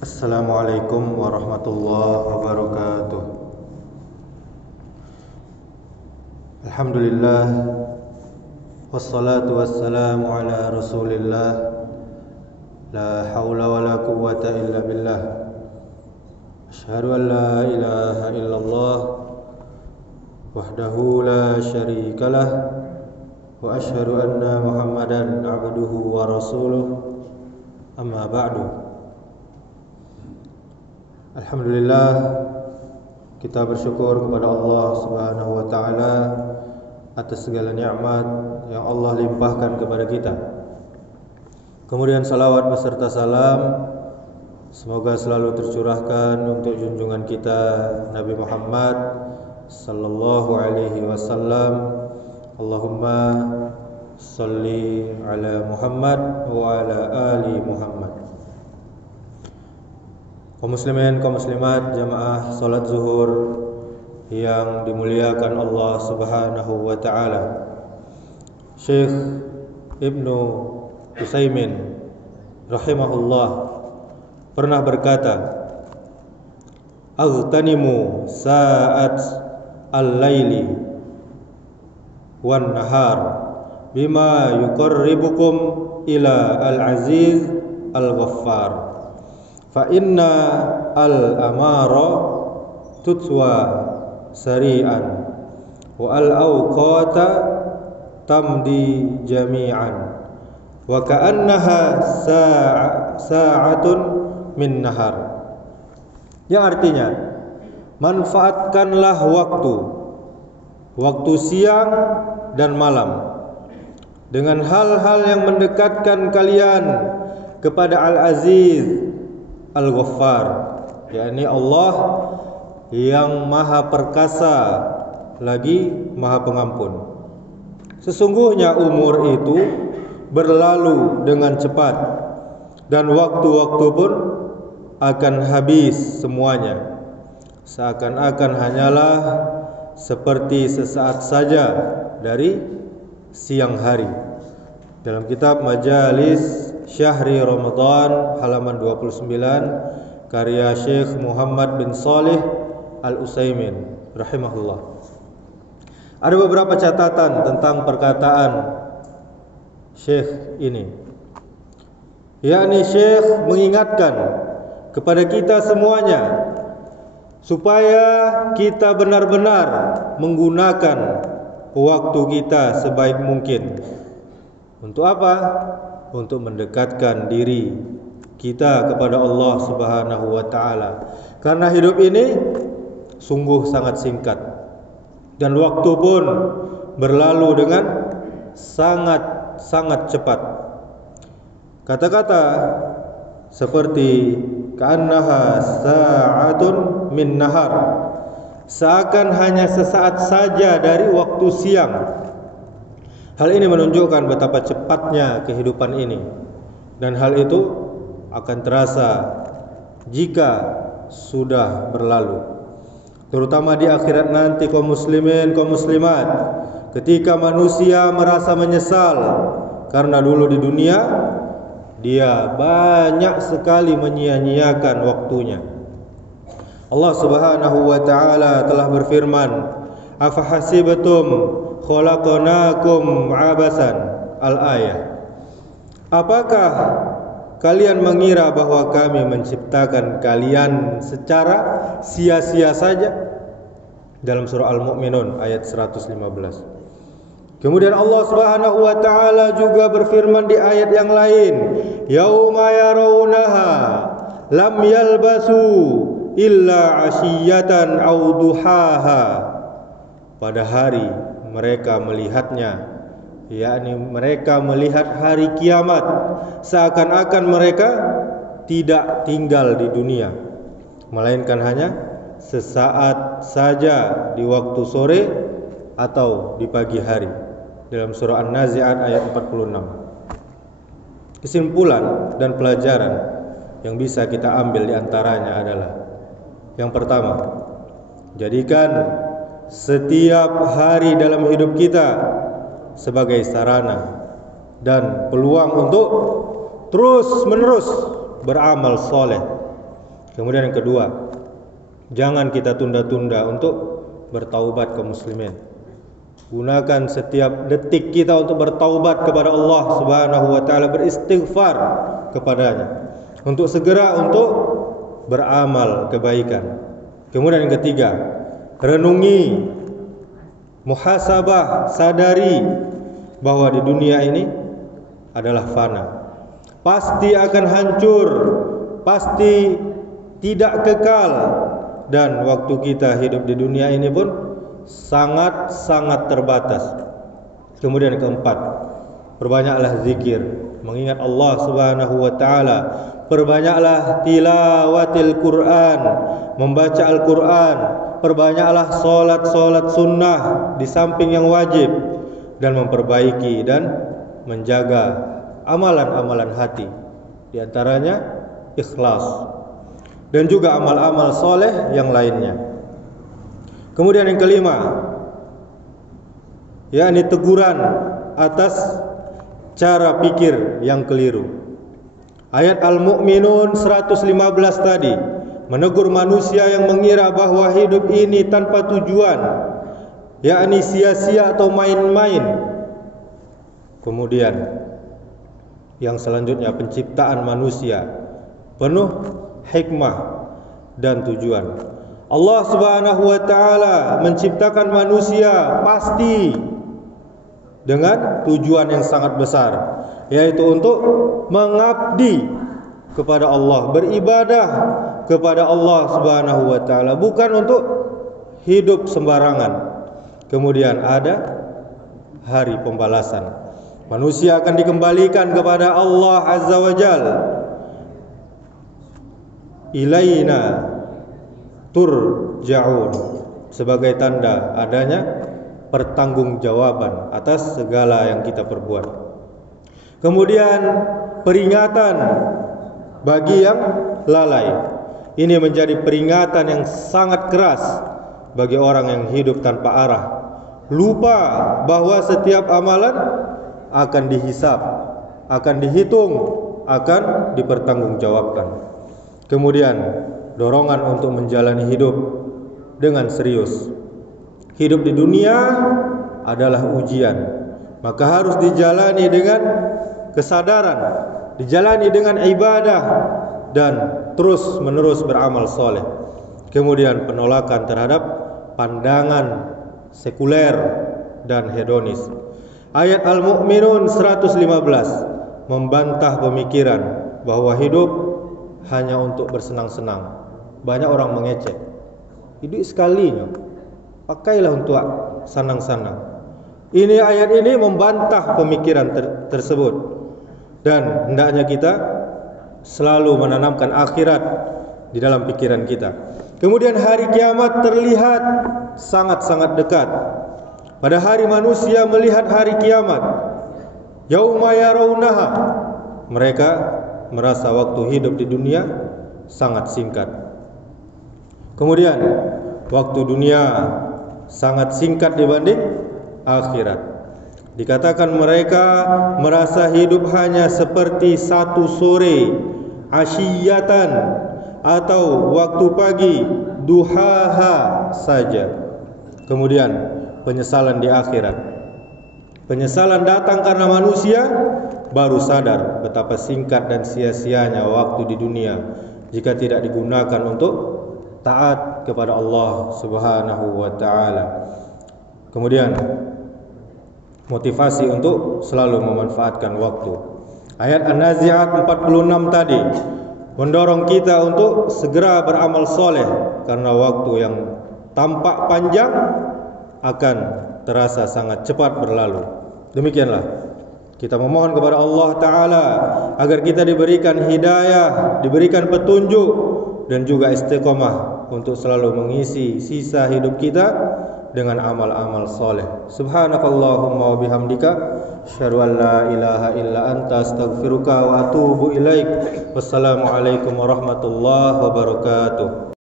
Assalamualaikum warahmatullahi wabarakatuh. Alhamdulillah, wassalatu wassalamu ala rasulillah, la hawla wa la quwwata illa billah. Asyhadu an la ilaha illallah wahdahu la syarikalah, wa asyhadu anna Muhammadan abduhu wa rasuluh. Amma ba'du. Alhamdulillah, kita bersyukur kepada Allah Subhanahu wa taala atas segala nikmat yang Allah limpahkan kepada kita. Kemudian salawat beserta salam semoga selalu tercurahkan untuk junjungan kita Nabi Muhammad sallallahu alaihi wasallam. Allahumma shalli ala Muhammad wa ala ali Muhammad. Kaum muslimin, kaum muslimat, jamaah salat zuhur yang dimuliakan Allah Subhanahu wa taala. Syekh Ibnu Utsaimin rahimahullah pernah berkata, "Aghtanimu sa'at al-laili wan nahar bima yuqarribukum ila al-aziz al-ghaffar. Fa inna al-amara tutwa sari'an wa al-awqata tamdi jami'an wa ka'annaha sa'atun min nahar." Yang artinya, manfaatkanlah waktu siang dan malam dengan hal-hal yang mendekatkan kalian kepada Al-Aziz Al-Ghaffar, yakni Allah yang Maha Perkasa lagi Maha Pengampun. Sesungguhnya umur itu berlalu dengan cepat dan waktu-waktu pun akan habis semuanya, seakan-akan hanyalah seperti sesaat saja dari siang hari. Dalam kitab Majalis Syahri Ramadan halaman 29 karya Syekh Muhammad bin Shalih Al-Utsaimin rahimahullah. Ada beberapa catatan tentang perkataan Syekh ini. Yakni Syekh mengingatkan kepada kita semuanya supaya kita benar-benar menggunakan waktu kita sebaik mungkin. Untuk apa? Untuk mendekatkan diri kita kepada Allah Subhanahu wa taala. Karena hidup ini sungguh sangat singkat dan waktu pun berlalu dengan sangat cepat. Kata-kata seperti ka'annaha sa'atun min nahar, seakan hanya sesaat saja dari waktu siang. Hal ini menunjukkan betapa cepatnya kehidupan ini, dan hal itu akan terasa jika sudah berlalu. Terutama di akhirat nanti, kaum muslimin, kaum muslimat, ketika manusia merasa menyesal karena dulu di dunia dia banyak sekali menyia-nyiakan waktunya. Allah Subhanahu wa taala telah berfirman, "Afahasibatum khalaqnakum abasan." Al-ayah. Apakah kalian mengira bahwa kami menciptakan kalian secara sia-sia saja? Dalam surah Al-Mu'minun ayat 115. Kemudian Allah Subhanahu wa taala juga berfirman di ayat yang lain, "Yauma yarawnaha lam yalbasu illa 'ashiyatan aw duhaha." Pada hari mereka melihatnya, yakni mereka melihat hari kiamat, seakan-akan mereka tidak tinggal di dunia, melainkan hanya sesaat saja di waktu sore atau di pagi hari. Dalam surah An-Nazi'at ayat 46. Kesimpulan dan pelajaran yang bisa kita ambil di antaranya adalah: yang pertama, jadikan setiap hari dalam hidup kita sebagai sarana dan peluang untuk terus menerus beramal soleh Kemudian yang kedua, jangan kita tunda-tunda untuk bertaubat kaum muslimin. Gunakan setiap detik kita untuk bertaubat kepada Allah Subhanahu wa taala, beristighfar kepadanya untuk segera untuk beramal kebaikan. Kemudian yang ketiga, renungi, muhasabah, sadari bahwa di dunia ini adalah fana. Pasti akan hancur, pasti tidak kekal, dan waktu kita hidup di dunia ini pun sangat-sangat terbatas. Kemudian keempat, perbanyaklah zikir, mengingat Allah Subhanahu wa taala. Perbanyaklah tilawatil Quran, membaca Al-Quran. Perbanyaklah solat sunnah di samping yang wajib, dan memperbaiki dan menjaga amalan-amalan hati, di antaranya ikhlas, dan juga amal-amal soleh yang lainnya. Kemudian yang kelima, yakni teguran atas cara pikir yang keliru. Ayat Al-Mu'minun 115 tadi menegur manusia yang mengira bahwa hidup ini tanpa tujuan, yakni sia-sia atau main-main. Kemudian yang selanjutnya, penciptaan manusia penuh hikmah dan tujuan. Allah Subhanahu wa taala menciptakan manusia pasti dengan tujuan yang sangat besar, yaitu untuk mengabdi kepada Allah, beribadah kepada Allah Subhanahu wa taala, bukan untuk hidup sembarangan. Kemudian ada hari pembalasan. Manusia akan dikembalikan kepada Allah Azza wa Jalla. Ilaina turja'un, sebagai tanda adanya pertanggungjawaban atas segala yang kita perbuat. Kemudian peringatan bagi yang lalai. Ini menjadi peringatan yang sangat keras bagi orang yang hidup tanpa arah, lupa bahwa setiap amalan akan dihisab, akan dihitung, akan dipertanggungjawabkan. Kemudian dorongan untuk menjalani hidup dengan serius. Hidup di dunia adalah ujian, maka harus dijalani dengan kesadaran, dijalani dengan ibadah, dan terus menerus beramal soleh. Kemudian penolakan terhadap pandangan sekuler dan hedonis. Ayat Al-Mu'minun 115 membantah pemikiran bahwa hidup hanya untuk bersenang-senang. Banyak orang mengecek, hidup sekalinya, pakailah untuk senang-senang. Ini ayat ini membantah pemikiran tersebut, dan hendaknya kita selalu menanamkan akhirat di dalam pikiran kita. Kemudian hari kiamat terlihat sangat-sangat dekat. Pada hari manusia melihat hari kiamat, yauma yarawnaha, mereka merasa waktu hidup di dunia sangat singkat. Kemudian waktu dunia sangat singkat dibanding akhirat. Dikatakan mereka merasa hidup hanya seperti satu sore, asyiyatan, atau waktu pagi, duhaha saja. Kemudian penyesalan di akhirat. Penyesalan datang karena manusia baru sadar betapa singkat dan sia-sianya waktu di dunia jika tidak digunakan untuk taat kepada Allah Subhanahu wa taala. Kemudian motivasi untuk selalu memanfaatkan waktu. Ayat An-Nazi'at 46 tadi mendorong kita untuk segera beramal soleh, karena waktu yang tampak panjang akan terasa sangat cepat berlalu. Demikianlah kita memohon kepada Allah Ta'ala agar kita diberikan hidayah, diberikan petunjuk, dan juga istiqomah untuk selalu mengisi sisa hidup kita dengan amal-amal soleh. Subhanakallahumma wa bihamdika, asyhadu an la ilaha illa anta, astaghfiruka wa atubu ilaik. Wassalamualaikum warahmatullahi wabarakatuh.